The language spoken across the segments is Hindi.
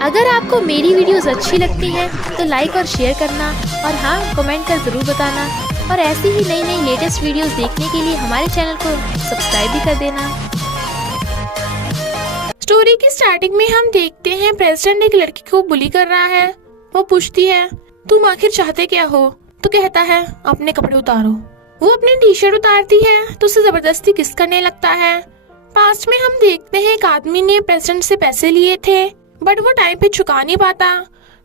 अगर आपको मेरी वीडियोस अच्छी लगती हैं तो लाइक और शेयर करना और हाँ, कमेंट कर ज़रूर बताना। और ऐसी ही नई नई लेटेस्ट वीडियोस देखने के लिए हमारे चैनल को सब्सक्राइब भी कर देना। स्टोरी की स्टार्टिंग में हम देखते हैं प्रेसिडेंट एक लड़की को बुली कर रहा है। वो पूछती है, तुम आखिर चाहते क्या हो? तो कहता है, अपने कपड़े उतारो। वो अपनी टी शर्ट उतारती है तो उसे जबरदस्ती किस करने लगता है। पास्ट में हम देखते हैं एक आदमी ने प्रेसिडेंट से पैसे लिए थे, बट वो टाइम पे चुका नहीं पाता।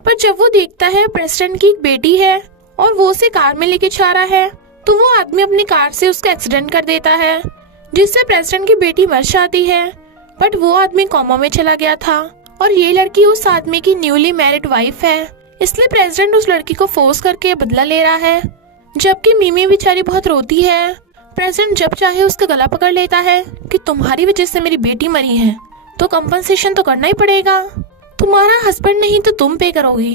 पर जब वो देखता है प्रेसिडेंट की एक बेटी है और वो उसे कार में लेके जा रहा है, तो वो आदमी अपनी कार से उसका एक्सीडेंट कर देता है, जिससे प्रेसिडेंट की बेटी मर जाती है। बट वो आदमी कोमा में चला गया था और ये लड़की उस आदमी की न्यूली मैरिड वाइफ है, इसलिए प्रेसिडेंट उस लड़की को फोर्स करके बदला ले रहा है। जबकि मिमी बेचारी बहुत रोती है। प्रेसिडेंट जब चाहे उसका गला पकड़ लेता है कि तुम्हारी वजह से मेरी बेटी मरी है, तो कंपनसेशन तो करना ही पड़ेगा। तुम्हारा हस्बैंड नहीं तो तुम पे करोगी।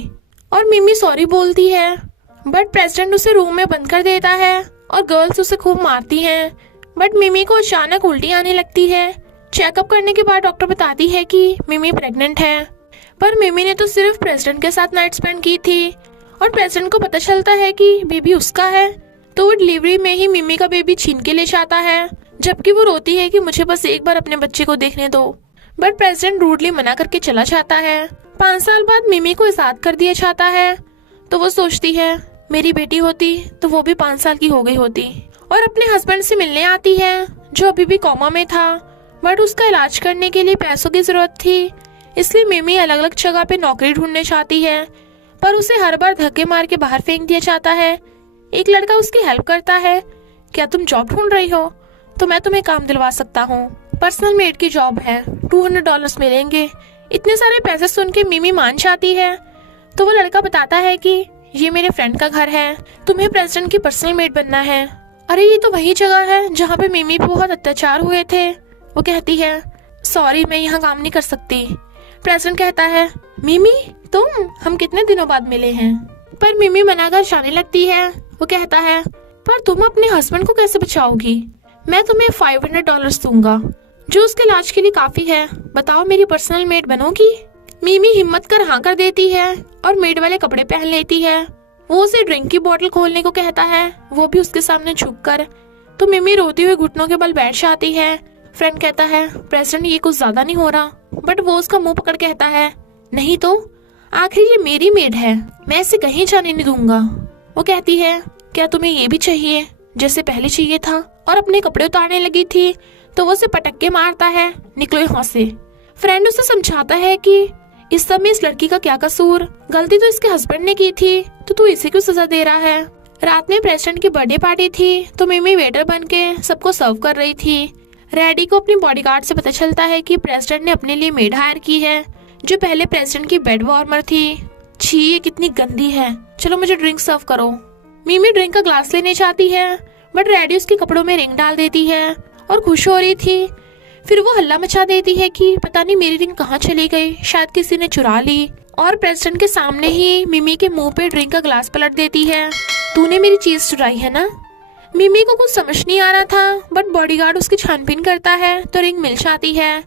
और मिमी सॉरी बोलती है, बट प्रेसिडेंट उसे रूम में बंद कर देता है और गर्ल्स उसे खूब मारती हैं। बट मिमी को अचानक उल्टी आने लगती है। चेकअप करने के बाद डॉक्टर बताती है कि मिमी प्रेग्नेंट है। पर मिमी ने तो सिर्फ प्रेसिडेंट के साथ नाइट स्पेंड की थी और प्रेसिडेंट को पता चलता है कि बेबी उसका है, तो वो डिलीवरी में ही मिमी का बेबी छीन के ले जाता है। जबकि वो रोती है कि मुझे बस एक बार अपने बच्चे को देखने दो। बट प्रेसिडेंट रूडली मना करके चला जाता है। 5 साल बाद मिमी को आजाद कर दिया जाता है, तो वो सोचती है मेरी बेटी होती तो वो भी 5 साल की हो गई होती। और अपने हस्बैंड से मिलने आती है, जो अभी भी कोमा में था, बट उसका इलाज करने के लिए पैसों की जरूरत थी, इसलिए मिमी अलग अलग जगह पे नौकरी ढूंढने चाहती है, पर उसे हर बार धक्के मार के बाहर फेंक दिया जाता है। एक लड़का उसकी हेल्प करता है, क्या तुम जॉब ढूंढ रही हो? तो मैं तुम्हें काम दिलवा सकता हूँ, पर्सनल मेड की जॉब है, $200 मिलेंगे। इतने सारे पैसे सुन के मिमी मान जाती है। तो वो लड़का बताता है कि ये मेरे फ्रेंड का घर है, तुम्हें प्रेसिडेंट की पर्सनल मेड बनना है। अरे ये तो वही जगह है जहाँ पे मिमी पे बहुत अत्याचार हुए थे। वो कहती है, सॉरी मैं यहाँ काम नहीं कर सकती। प्रेसिडेंट कहता है, मिमी तुम, हम कितने दिनों बाद मिले हैं। पर मिमी मना कर जाने लगती है। वो कहता है, पर तुम अपने हस्बैंड को कैसे बचाओगी? मैं तुम्हें $500 दूंगा, जो उसके इलाज के लिए काफी है। बताओ मेरी पर्सनल मेड बनोगी? मिमी हिम्मत कर हाँ कर देती है और मेड वाले कपड़े पहन लेती है। वो उसे ड्रिंक की बोतल खोलने को कहता है, वो भी उसके सामने झुककर। तो मिमी रोती हुई घुटनों के बल बैठ जाती है। फ्रेंड कहता है, प्रेसिडेंट ये कुछ ज्यादा नहीं हो रहा? बट वो उसका मुंह पकड़ कहता है, नहीं तो आखिर ये मेरी मेड है, मैं इसे कहीं जाने नहीं दूंगा। वो कहती है, क्या तुम्हें ये भी चाहिए जैसे पहले चाहिए था? और अपने कपड़े उतारने लगी थी तो वो उसे पटक के मारता है, निकलो यहाँ से। फ्रेंड उसे समझाता है कि इस सब में इस लड़की का क्या कसूर, गलती तो इसके हस्बैंड ने की थी, तो तू इसे क्यों सजा दे रहा है। रात में प्रेसिडेंट की बर्थडे पार्टी थी, तो मिमी वेटर बन के सबको सर्व कर रही थी। रेडी को अपनी बॉडीगार्ड से पता चलता है कि प्रेसिडेंट ने अपने लिए मेड हायर की है, जो पहले प्रेसिडेंट की बेड वार्मर थी। छी ये कितनी गंदी है, चलो मुझे ड्रिंक सर्व करो। मिमी ड्रिंक का ग्लास लेने चाहती है, बट रेडी उसके कपड़ों में रिंग डाल देती है और खुश हो रही थी। फिर वो हल्ला मचा देती है कि पता नहीं मेरी रिंग कहाँ चली गई, शायद किसी ने चुरा ली। और प्रेसिडेंट के सामने ही मिमी के मुंह पे ड्रिंक का ग्लास पलट देती है, तूने मेरी चीज चुराई है ना। मिमी को कुछ समझ नहीं आ रहा था, बट बॉडीगार्ड उसकी छानबीन करता है तो रिंग मिल जाती है।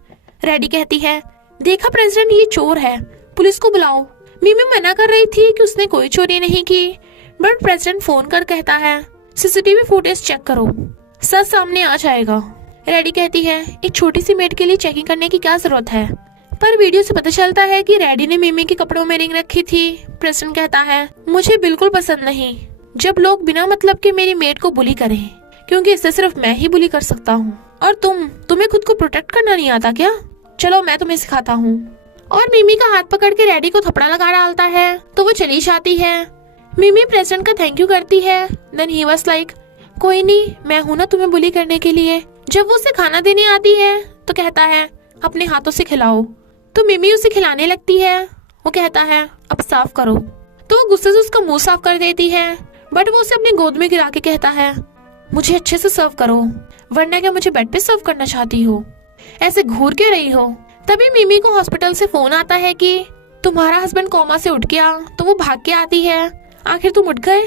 रेडी कहती है, देखा प्रेसिडेंट ये चोर है, पुलिस को बुलाओ। मिमी मना कर रही थी कि उसने कोई चोरी नहीं की, बट प्रेसिडेंट फोन कर कहता है, सीसीटीवी फुटेज चेक करो, सच सामने आ जाएगा। रेडी कहती है, एक छोटी सी मेड के लिए चेकिंग करने की क्या जरूरत है? पर वीडियो से पता चलता है कि रेडी ने मिमी के कपड़ों में रिंग रखी थी। प्रेसिडेंट कहता है, मुझे बिल्कुल पसंद नहीं जब लोग बिना मतलब के मेरी मेड को बुली करें, क्योंकि इससे सिर्फ मैं ही बुली कर सकता हूँ। और तुम्हें खुद को प्रोटेक्ट करना नहीं आता क्या? चलो मैं तुम्हें सिखाता हूँ। और मिमी का हाथ पकड़ के रेडी को थप्पड़ा लगा डालता है, तो वो चली जाती है। मिमी प्रेसिडेंट का थैंक यू करती है। देन ही वाज लाइक, कोई नहीं, मैं हूं ना तुम्हें बुली करने के लिए। जब वो उसे खाना देने आती है तो कहता है, अपने हाथों से खिलाओ। तो मिमी उसे खिलाने लगती है। वो कहता है, अब साफ करो। तो वो गुस्से से उसका मुंह साफ कर देती है, बट वो उसे अपनी गोद में गिरा के कहता है, मुझे अच्छे से सर्व करो, वरना क्या मुझे बेड पे सर्व करना चाहती हो? ऐसे घूर क्यों रही हो? तभी मिमी को हॉस्पिटल से फोन आता है कि तुम्हारा हस्बैंड कोमा से उठ गया। तो वो भाग के आती है, आखिर तुम उठ गए?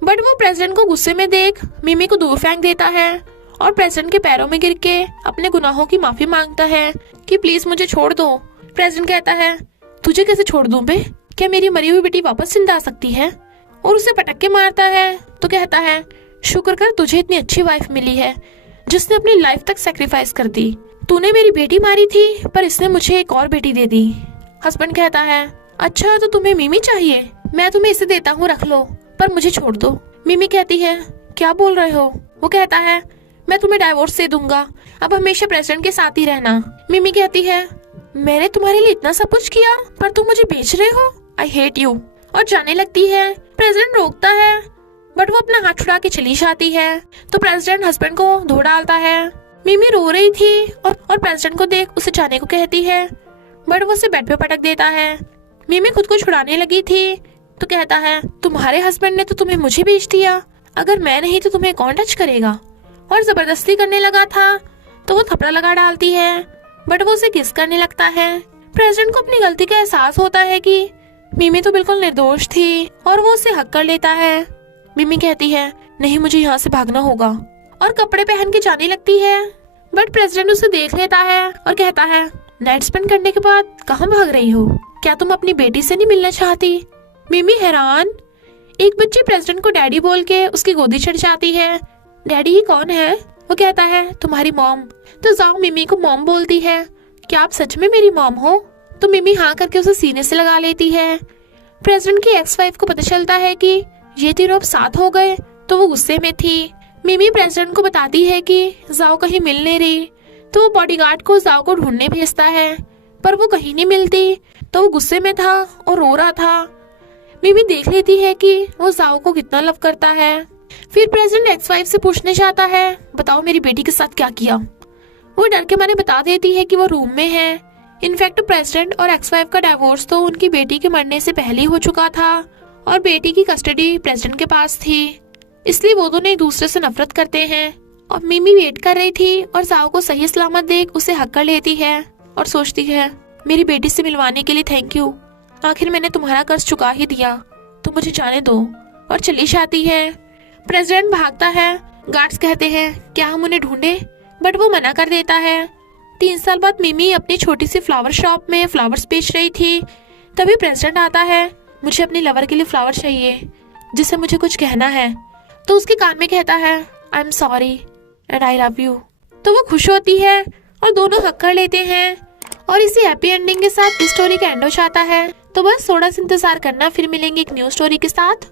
बट वो प्रेसिडेंट को गुस्से में देख मिमी को दूर फेंक देता है और प्रेसिडेंट के पैरों में गिर के अपने गुनाहों की माफी मांगता है कि प्लीज मुझे छोड़ दो। प्रेसिडेंट कहता है, तुझे कैसे छोड़ दूं बे? क्या मेरी मरी हुई बेटी वापस जिंदा आ सकती है? और उसे पटक के मारता है तो कहता है, शुक्र कर तुझे इतनी अच्छी वाइफ मिली है जिसने अपनी लाइफ तक सेक्रीफाइस कर दी। तूने मेरी बेटी मारी थी पर इसने मुझे एक और बेटी दे दी। हस्बैंड कहता है, अच्छा तो तुम्हें मिमी चाहिए, मैं तुम्हें इसे देता हूँ, रख लो, पर मुझे छोड़ दो। मिमी कहती है, क्या बोल रहे हो? वो कहता है, मैं तुम्हें डाइवोर्स दे दूंगा, अब हमेशा प्रेसिडेंट के साथ ही रहना। मिमी कहती है, मैंने तुम्हारे लिए इतना सब कुछ किया पर तुम मुझे बेच रहे हो, आई हेट यू, और जाने लगती है। प्रेसिडेंट रोकता है बट वो अपना हाथ छुड़ा के चली जाती है तो प्रेसिडेंट हस्बैंड को धो डालता है। मिमी रो रही थी और प्रेसिडेंट को देख उसे जाने को कहती है बट वो उसे बेड पे पटक देता है। मिमी खुद को छुड़ाने लगी थी तो कहता है, तुम्हारे हस्बैंड ने तो तुम्हें मुझे बेच दिया, अगर मैं नहीं तो तुम्हें कौन टच करेगा, और जबरदस्ती करने लगा था तो वो थपड़ा लगा डालती है बट वो उसे किस करने लगता है। प्रेसिडेंट को अपनी गलती का एहसास होता है कि मिमी तो बिल्कुल निर्दोष थी और वो उसे हक कर लेता है। मिमी कहती है, नहीं मुझे यहाँ से भागना होगा, और कपड़े पहन के जाने लगती है बट प्रेसिडेंट उसे देख लेता है और कहता है, नाइट स्पेंड करने के बाद कहाँ भाग रही हो? क्या तुम अपनी बेटी से नहीं मिलना चाहती? मिमी हैरान। एक बच्ची प्रेसिडेंट को डैडी बोल के उसकी गोदी चढ़ जाती है। डैडी ये कौन है? वो कहता है, तुम्हारी मॉम। तो जाओ मिमी को मॉम बोलती है, क्या आप सच में मेरी मॉम हो? तो मिमी हाँ करके उसे सीने से लगा लेती है। प्रेसिडेंट की एक्स वाइफ को पता चलता है कि ये तीनों अब साथ हो गए तो वो गुस्से में थी। मिमी प्रेसिडेंट को बताती है कि जाओ कहीं मिल नहीं रही तो वो बॉडीगार्ड को जाओ को ढूंढने भेजता है पर वो कहीं नहीं मिलती तो वो गुस्से में था और रो रहा था। मिमी देख लेती है कि वो जाओ को कितना लव करता है। फिर प्रेसिडेंट एक्स वाइफ से पूछने जाता है, बताओ मेरी बेटी के साथ क्या किया? वो डर के मारे बता देती है कि वो रूम में है। इनफैक्ट प्रेसिडेंट और एक्स वाइफ का डाइवोर्स तो उनकी बेटी के मरने से पहले ही हो चुका था और बेटी की कस्टडी प्रेसिडेंट के पास थी, इसलिए वो दोनों एक दूसरे से नफरत करते हैं। और मिमी वेट कर रही थी और जाओ को सही सलामत देख उसे हक कर लेती है और सोचती है, मेरी बेटी से मिलवाने के लिए थैंक यू, आखिर मैंने तुम्हारा कर्ज चुका ही दिया, तो मुझे जाने दो, और चली जाती है। प्रेसिडेंट भागता है। गार्ड्स कहते हैं, क्या हम उन्हें ढूंढे? बट वो मना कर देता है। 3 साल बाद मिमी अपनी छोटी सी फ्लावर शॉप में फ्लावर्स बेच रही थी, तभी प्रेसिडेंट आता है, मुझे अपने लवर के लिए फ्लावर चाहिए जिसे मुझे कुछ कहना है। तो उसके कान में कहता है, I am sorry and I love you. तो वो खुश होती है और दोनों हक कर लेते हैं और इसी हैप्पी एंडिंग के साथ इस स्टोरी का एंड हो जाता है। तो बस थोड़ा सा इंतजार करना, फिर मिलेंगे एक न्यू स्टोरी के साथ।